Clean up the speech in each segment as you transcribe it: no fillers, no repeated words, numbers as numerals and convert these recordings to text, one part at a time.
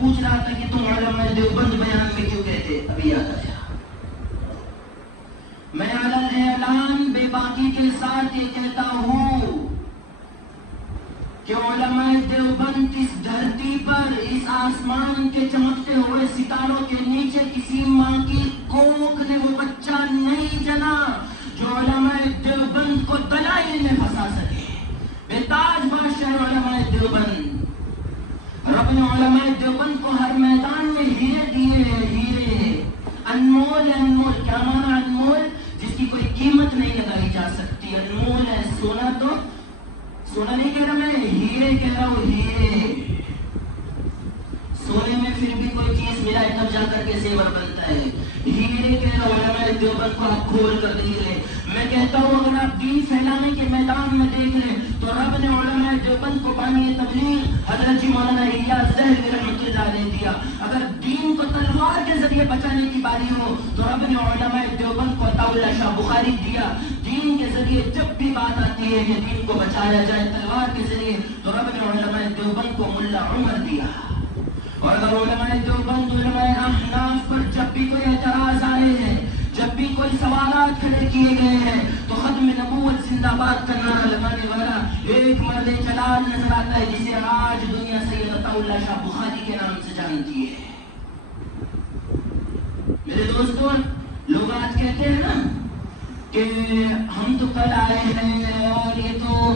پوچھ رہا تھا کہ تم علماء دیوبند بیان میں کیوں کہتے، ابھی یاد آیا۔ میں علی اعلان بے باکی کے ساتھ یہ کہتا ہوں کہ علماء دیوبند اس دھرتی پر، اس آسمان کے چمکتے ہوئے ستاروں کے نیچے کسی ماں کی کوکھ نے وہ بچہ نہیں جنا جو علماء دیوبند کو دلائل میں پھنسا سکے۔ بے تاج بادشاہ علماء دیوبند، رب نے علماء دیوبند کو ہر میدان میں ہیرے دیے ہیں، ہیرے انمول ہے۔ انمول کیا مانا؟ انمول جس کی کوئی قیمت نہیں لگائی جا سکتی، انمول ہے۔ سونا تو سونا نہیں کہہ رہا میں، ہیرے کہہ رہا ہوں، ہیرے۔ سونے میں پھر بھی کوئی چیز ملائے تب جا کر کے زیور بنتا ہے، ہیرے کہہ رہا ہوں۔ علماء دیوبند کو آپ کھول کر دیکھ لیں۔ میں کہتا ہوں اگر آپ دین پھیلانے کے میدان میں دیکھ لیں تو رب نے علماء دیوبند کو بانی تبلیغ حضرت جی مولانا الیاس دہلوی رحمۃ اللہ علیہ دیا۔ اگر دین کو تلوار کے ذریعے بچانے کی باری ہو تو رب نے علماء دیوبند کو عطا اللہ شاہ بخاری دیا۔ دین کے ذریعے جب بھی بات آتی ہے کہ دین کو بچایا جائے تلوار کے ذریعے تو رب نے علماء دیوبند کو ملا عمر دیا۔ اور اگر علماء دیوبند، علماء احناف پر جب بھی کوئی اعتراض آئے ہیں، جب بھی کوئی سوالات کھڑے کیے گئے ہیں تو ختم نبوت زندہ باد کا نعرہ لگانے والا ایک مرد جلال نظر آتا ہے جسے آج دنیا سید عطا اللہ شاہ بخاری کے نام سے جانتی ہے۔ میرے دوستوں، لوگ آج کہتے ہیں نا کہ ہم تو کل آئے ہیں اور یہ تو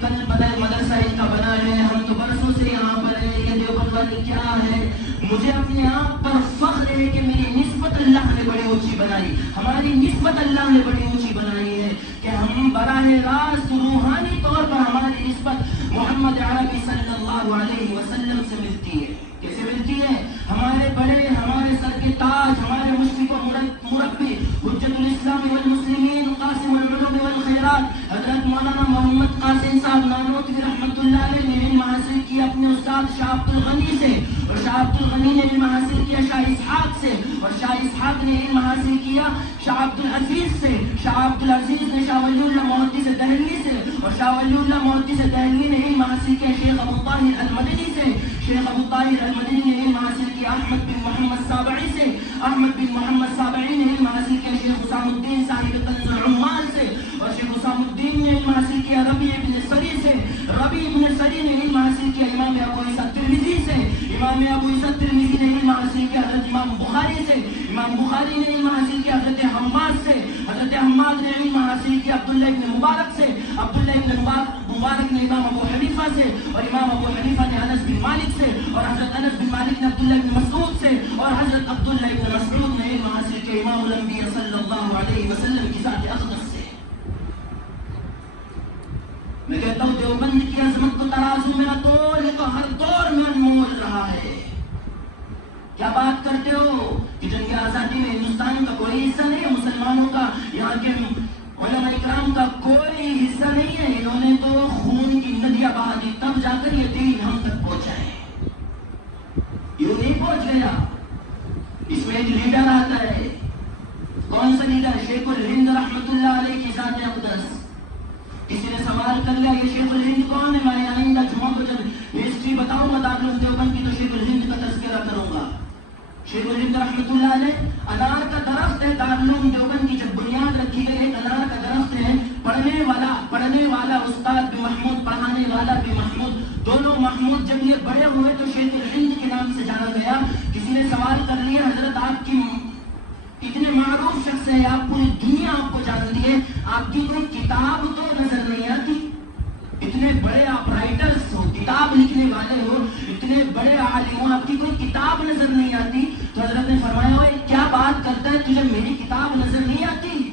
کل مدرسہ ان کا بنا ہے، ہم تو برسوں سے یہاں پر ہیں، یہ دیوبند والے کیا ہے۔ مجھے اپنے آپ پر فخر ہے کہ میری نسبت اللہ نے بڑی اونچی بنائی، ہماری نسبت اللہ نے بڑی اونچی بنائی ہے کہ ہم براہ راست روحانی طور پر ہماری نسبت محمد عربی صلی اللہ علیہ وسلم سے ملتی ہے۔ کیسے ملتی ہے؟ ہمارے بڑے، ہمارے سر کے تاج، ہمارے مشفق و مربی، حجت الاسلام والمسلمین، قاسم العلوم والخیرات حضرت مولانا محمد قاسم صاحب نانوتوی رحمۃ اللہ علیہ نے علم حاصل کیا اپنے استاد شاہ عبد الغنی سے، اور شاہ عبد الغنی نے علم حاصل کیا شاہ اسحاق سے، اور شاہ اسحاق نے علم حاصل کیا شاہ عبد العزیز سے، شاہ عبد العزیز نے شاہ ولی اللہ محدث دہلوی سے، اور شاہ ولی اللہ محدث دہلوی نے علم حاصل کیا شیخ ابو طاہر المدنی سے، شیخ ابو طاہر المدنی نے علم حاصل کیا احمد بن محمد سابعی سے، احمد بن محمد سابعی نے علم حاصل کیا شیخ حسام الدین صاحب کنز العمال سے، اور شیخ حسام الدین نے علم حاصل کیا ربیع ابن سری سے، ربیع ابن سری نے علم حاصل کیا امام ابو عیسیٰ ترمذی سے، امام ابو عیسیٰ ترمذی نے علم حاصل کیا حضرت امام بخاری سے، امام بخاری نے علم حاصل کیا حضرت حماد سے، حضرت حماد نے علم حاصل کیا عبداللہ ابن مبارک سے، عبداللہ ابن مبارک نے امام ابو حنیفہ سے، اور امام ابو حنیفہ نے انس بن مالک سے، اور حضرت انس بن مالک نے عبداللہ ابن مسعود سے، اور حضرت عبداللہ ابن مسعود نے علم حاصل کیا امام الانبیاء صلی اللہ علیہ وسلم کی ذات اقدس سے۔ میں کہتا ہوں دیوبند کی عظمت کو ترازو میں نہ تول، تو ہر دور میں انمول رہا ہے۔ کیا بات کرتے ہو کہ جنگ آزادی میں ہندوستان کا کوئی حصہ نہیں ہے، مسلمانوں کا، یہاں کے علماء اکرام کا کوئی حصہ نہیں ہے؟ انہوں نے تو خون کی ندیاں بہا دی تب جا کر یہ دین ہم تک پہنچا ہے، یوں نہیں پہنچ گیا۔ اس میں ایک لیڈر آتا ہے، کون سا لیڈر؟ شیخ الہند رحمۃ اللہ علیہ کی ذات اقدس۔ کسی نے سوال کر لیا یہ شیخ الہند کون ہے؟ میں آئندہ جمعہ کو جب ہسٹری بتاؤں گا دارالعلوم دیوبند کی تو شیخ الہند کا تذکرہ کروں گا۔ شیخ الہند رحمۃ اللہ علیہ، انار کا درخت ہے دارالعلوم دیوبند کی جب بنیاد رکھی گئی، ایک انار کا درخت ہے، پڑھنے والا استاد بھی محمود، پڑھانے والا بھی محمود، دونوں محمود۔ جب یہ بڑے ہوئے تو شیخ الہند کے نام سے جانا گیا۔ کسی نے سوال کر لیا حضرت آپ کی اتنے معروف شخص ہے، آپ پوری دنیا آپ کو جانتی ہے، آپ کی کوئی کتاب تو نظر نہیں آتی؟ اتنے بڑے آپ رائٹرز ہو، کتاب لکھنے والے ہو، اتنے بڑے عالم ہو، آپ کی کوئی کتاب نظر نہیں آتی؟ تو حضرت نے فرمایا اوے کیا بات کرتا ہے، تجھے میری کتاب نظر نہیں آتی؟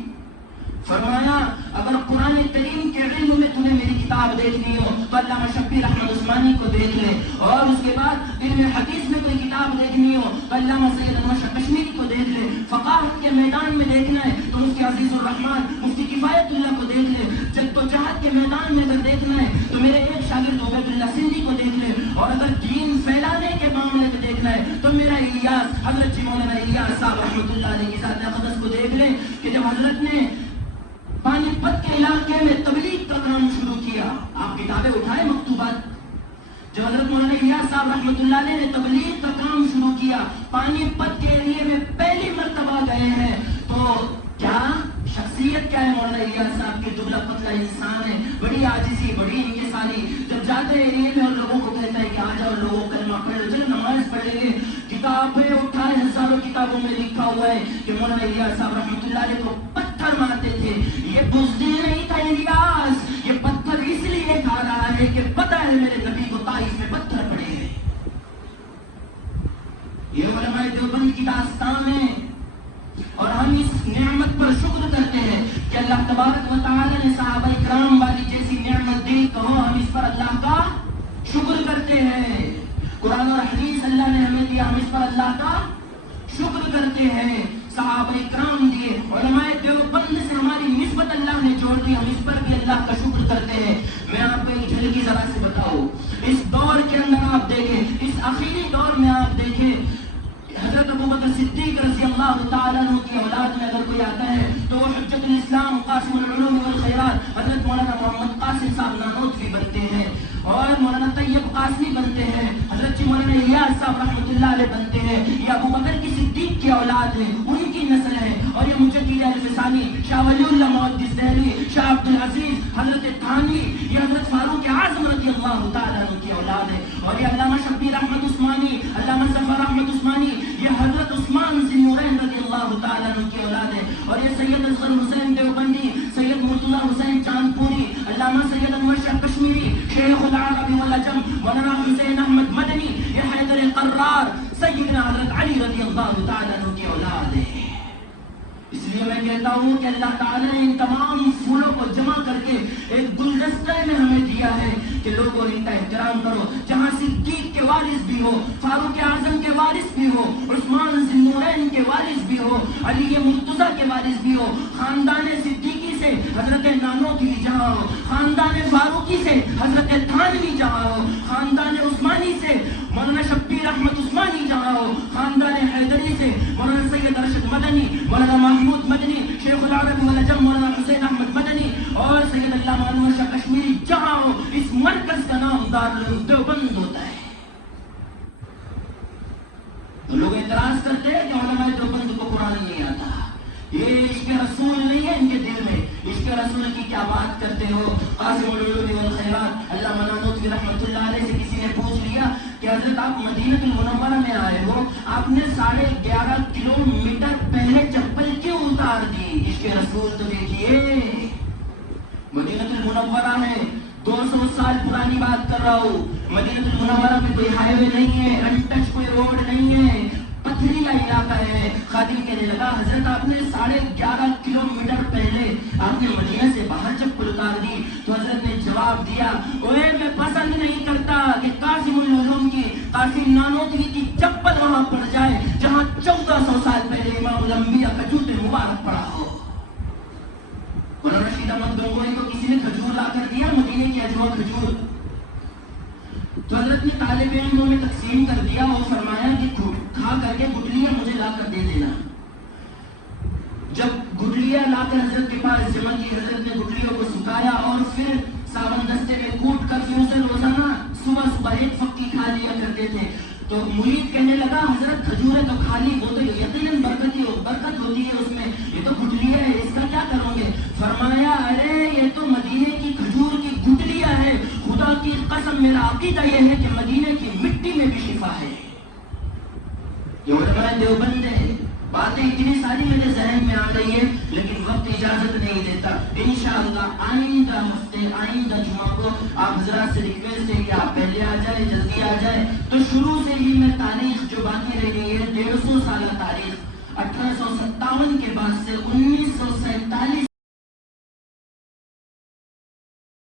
فرمایا اگر قرآن کریم کے علم میں تمہیں میری کتاب دیکھنی ہو تو علامہ شبیر احمد عثمانی کو دیکھ لے، اور اس کے بعد علم حدیث میں کوئی کتاب دیکھنی ہو تو علامہ سید انور شاہ کشمیری کو دیکھ لے، فقاہت کے میدان میں دیکھنا ہے تو مفتی عزیز الرحمان، مفتی کفایت اللہ کو دیکھ لے، جدوجہد کے میدان میں اگر دیکھنا ہے تو میرے ایک شاگرد عبید اللہ سندھی کو دیکھ لے، اور اگر دین پھیلانے کے معاملے میں دیکھنا ہے تو میرا الیاس، حضرت جی مولانا الیاس صاحب رحمۃ اللہ علیہ کی ذات اقدس کو دیکھ لے کہ جب حضرت نے پانی پت کے علاقے میں تبلیغ کا کام شروع کیا، آپ کتابیں اٹھائے مکتوبات، جب حضرت مولانا الیاس صاحب رحمۃ اللہ علیہ نے تبلیغ کا کیا، پانی پت کے ایریے میں پہلی مرتبہ گئے ہیں، تو کیا شخصیت کیا ہے مولانا الیاس صاحب کی؟ دبلا پتلا انسان ہے، بڑی عاجزی، بڑی انکساری. جب جاتے ایریے میں اور لوگوں کو کہتا ہے کہ آ جاؤ لوگوں کلمہ پڑھ لو، چلو نماز پڑھ لیں گے. کتابیں اٹھائے، ہزاروں کتابوں میں لکھا ہوا ہے کہ مولانا الیاس صاحب رحمۃ اللہ علیہ کو پتھر مارتے تھے. یہ بزدل نہیں تھا الیاس، یہ پتھر اس لیے کھا رہا ہے کہ پتہ ہے میرے نبی کو طائف میں پتھر پڑے ہیں. یہ علماء دیوبند کی داستان ہے، اور ہم اس نعمت پر شکر کرتے ہیں کہ اللہ تبارک و تعالی نے صحابہ کرام والی جیسی نعمت دی، تو ہم اس پر اللہ کا شکر کرتے ہیں. قرآن اور حدیث اللہ نے ہمیں دیا، ہم اس پر اللہ کا شکر کرتے ہیں. صحابہ کرام دیے، علماء دیوبند سے ہماری نسبت اللہ نے جوڑ دی، ہم اس پر بھی اللہ کا شکر کرتے ہیں. میں آپ کو ایک جھلکی ذرا سے بتاؤں، اس دور کے اندر آپ دیکھیں، اس آخری دور میں آپ دیکھیں، حضرت ابوبکر صدیق رضی اللہ تعالیٰ عنہ کی اولاد میں اگر کوئی آتا ہے تو وہ حجت الاسلام، قاسم العلوم والخیرات، حضرت مولانا محمد قاسم صاحب نانوتوی بنتے ہیں، اور مولانا طیب قاسمی بنتے ہیں، حضرت مولانا الیاس صاحب رحمۃ اللہ علیہ بنتے ہیں. یہ ابوبکر کی صدیق کی اولاد ہے، ان کی نسل ہے. اور یہ مجدد اہل ثانی، شاہ ولی اللہ محدث دہلوی، شاہ عبد العزیز، حضرت تھانوی، یہ حضرت فاروق اعظم رضی اللہ تعالیٰ عنہ کی اولاد ہے. اور یہ علامہ شبیر احمد عثمانی، علامہ ظفر احمد عثمانی، یہ حضرت عثمان ذی نورین رضی اللہ تعالیٰ عنہ کی اولاد ہے. اور یہ سید اصغر حسین دیوبندی، سید مرتضیٰ حسین چاندپوری، علامہ سید انور شاہ کشمیری، شیخ العرب والعجم، مولانا حسین احمد مدنی، یہ حیدر قرار، سیدنا حضرت علی رضی اللہ تعالیٰ عنہ کی اولاد ہے. اس لیے میں کہتا ہوں کہ اللہ تعالیٰ نے ان تمام پھولوں کو جمع کر کے ایک گلدستے میں ہمیں دیا ہے کہ لوگوں ان کا احترام کرو. جہاں صدیق کے وارث بھی ہو، فاروق اعظم کے وارث بھی ہو، عثمان ذی نورین کے وارث بھی ہو، علی مرتضیٰ کے وارث بھی ہو، خاندان صدیقی سے حضرت نانوتوی جہاں ہو، خاندان فاروقی سے حضرت تھانوی جہاں ہو، خاندان عثمانی سے مولانا شبیر احمد عثمانی جہاں ہو، خاندان حیدری سے مولانا سید ارشد مدنی، مولانا محمود مدنی، شیخ العرب والعجم مولانا حسین احمد مدنی، اور سید علامہ انور شاہ کشمیری جہاں ہو، اس مرکز کا نام دارالعلوم دیوبند ہوتا ہے. تو لوگ اعتراض کرتے ہیں کہ علماء دیوبند کو قرآن نہیں آتا. یہ عشق رسول نہیں ہے ان کے دل میں. عشق رسول کی کیا بات کرتے ہو؟ قاسم العلوم والخیرات علامہ نانوتوی رحمۃ اللہ علیہ سے کسی نے پوچھ لیا کہ حضرت آپ مدینہ المنورہ میں آئے ہو، آپ نے 11.5 کلومیٹر پہلے چپل کیوں اتار دی؟ عشق رسول تو دیکھیے، مدینہ المنورہ میں 200 سال پرانی بات کر رہا ہوں. مدینہ المنورہ میں کوئی ہائی وے نہیں ہے، انٹچ کوئی روڈ نہیں ہے، پتھریلا علاقہ ہے. خادم کہنے لگا حضرت آپ نے 11.5 کلومیٹر پہلے آپ نے مدینہ سے باہر چپل اتار دی. تو حضرت نے جواب دیا، اوے میں پسند نہیں کرتا کہ قاسم العلوم کی، قاسم نانوتوی کی چپل وہاں پڑ جائے جہاں 1400 سال پہلے امام الانبیاء کا جوتے مبارک پڑا ہو. مولانا رشید احمد گنگوئی کو کسی نے کھجور لا کر دیا، مدینے کی اجوا کھجور، تو حضرت نے طالب علموں میں تقسیم کر دیا اور فرمایا کہ کھا کر کے گٹلیاں مجھے لا کر دے دینا. جب گٹلیاں لا کر حضرت کے پاس جمع کی، حضرت نے گٹلیوں کو سکھایا اور پھر ساون دستے میں کوٹ کر کے اسے روزانہ صبح 1 پھکی کھا لیا کرتے تھے. تو مرید کہنے لگا حضرت کھجوریں تو کھا لی، وہ تو یقیناً برکت ہوتی ہے اس میں، یہ تو گٹلیاں ہے، اس کا کیا کرو گے؟ فرمایا ارے یہ تو مدینے کی کھجور کی گٹلیاں ہے، خدا کی قسم میرا عقیدہ یہ ہے کہ مدینے کی مٹی میں بھی شفا ہے. یہ علماء دیوبند ہے. باتیں اتنی ساری میرے ذہن میں آ رہی ہے لیکن وقت اجازت نہیں دیتا. انشاءاللہ آئندہ ہفتے، آئندہ جمعہ کو آپ حضرات سے ریکویسٹ ہے کہ آپ پہلے آ جائیں، جلدی آ جائیں. تو شروع سے ہی میں تاریخ جو باقی رہ گئی ہے 150 سالہ تاریخ، 1857 کے بعد سے 1947